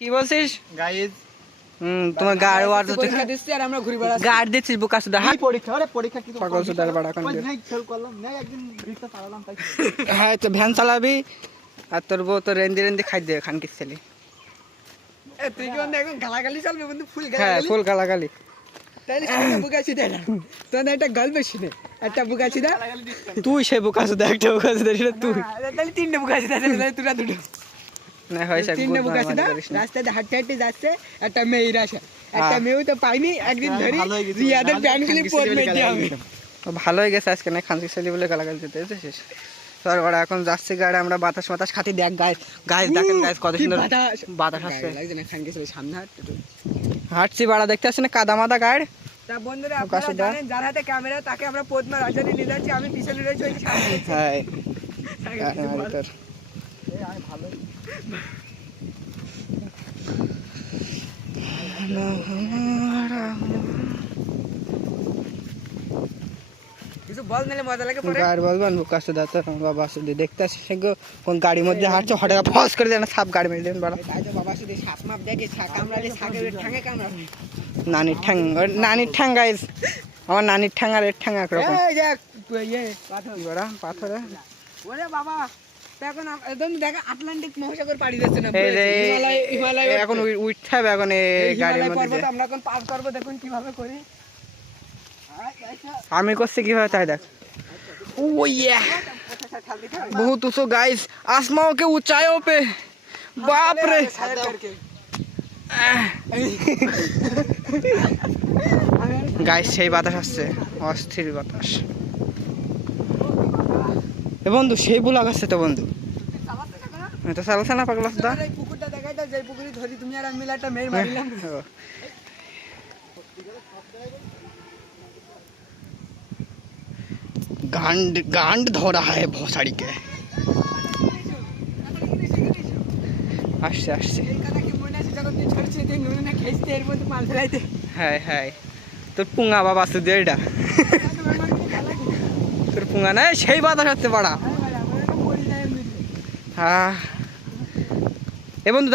কি বলছিস গাইজ? তোমার গাড় ওয়ার পরীক্ষা দিচ্ছি আর আমরা ঘুরে বেড়াচ্ছি। গাড় দিচ্ছিস বুকা সুদা হাট পরীক্ষা? আরে পরীক্ষা কি পাগল সুদার বাড়া কোন খেল করলাম না, একদিন রিক্সা চালালাম তাই। হ্যাঁ তো ভ্যান চালাবি আর তোর বউ তো রেন্দি রেন্দি খাই দেবে খানকির ছেলে। তুই কি বন্ধু এখন গালাগালি চলবে বন্ধু? ফুল হ্যাঁ গালাগালি? ফুল গালাগালি। তাইলে একটা বুকাছি দেয় না তোর একটা গল্প শুনে একটা বুকাছি দা। তুই সে বুকা সুদা একটা বুকা সুদা সেটা তুই তাহলে তিনটে বুকাছি দেয়, তোরা দুটো। না হয় সব তিনটে বুকাছি দা রাস্তাতে হাঁটতে হাঁটতে যাচ্ছে, একটা মেয়ের আসে, একটা মেয়েও তো পাইনি, একদিন ধরি রিয়াদের প্যান্টগুলি পদ মেয়েতে হবে। ভালো হয়ে গেছে আজকে না খানকির ছেলে বলে গালাগালি দিতে এসেছিস। তোর ওরা এখন যাচ্ছে গাড়ি, আমরা বাতাস বাতাস খাতি দেখ গায়ে গায়ে দেখেন গায়ে কত সুন্দর বাতাস আসছে। লাগছে না খানকে ছেলে সামনে হাঁটতে তো। হাঁটছি বাড়া দেখতে আসছে না কাদা মাদা গাড়। তা বন্ধুরা আপনারা জানেন যার হাতে ক্যামেরা তাকে আমরা পদ্মা রাজধানী নিয়ে যাচ্ছি, আমি পিছনে রয়েছি ওই সামনে। হ্যাঁ ভালো কিছু বল নিলে মজা লাগে পরে। গাড়ি বলবেন বুকা সুদা তো বাবা সুদি দেখতে আসছে সেগো কোন গাড়ির মধ্যে হাঁটছে হঠাৎ ফস করে দেয় না সাপ গাড়ি মেরে দেন বাড়া। তাই তো বাবা শুধু শ্বাস মাপ দেখে কামড়ালে ছাগের ঠ্যাঙে কামড়াবে। নানির ঠ্যাং নানির ঠ্যাং গাইস, আমার নানির ঠ্যাং আর এর ঠ্যাং একরকম। এই দেখ ইয়ে পাথর বাড়া পাথরে ওরে বাবা এখন একদম দেখ আটলান্টিক মহাসাগর পাড়ি দিচ্ছে না, এই রে হিমালয় এখন উঠতে হবে এখন এই গাড়ির মধ্যে পর্বত আমরা এখন পার করবো, দেখুন কিভাবে করি। আমি করছি কিভাবে তাই দেখ। ओ ये बहुत ऊंचो गाइस, आसमां के ऊंचाइयों पे बाप रे। গাইস সেই বাতাস আসছে, অস্থির বাতাস। এ বন্ধু সেই বুলা গাছে তো বন্ধু তো চালাচ্ছে না পাগলা সুদা। পুকুরটা দেখাই দাও, যে পুকুরে ধরি তুমি আর আমি মিলে একটা মেয়ের মারিলাম। गांड गांड धो रहा है भोसड़ी के। আসছে আসছে হ্যাঁ হ্যাঁ তোর পুঙ্গা বাবা সুদে এটা তোর পুঙ্গা না সেই বাতাস হচ্ছে পাড়া। হ্যাঁ এ বন্ধু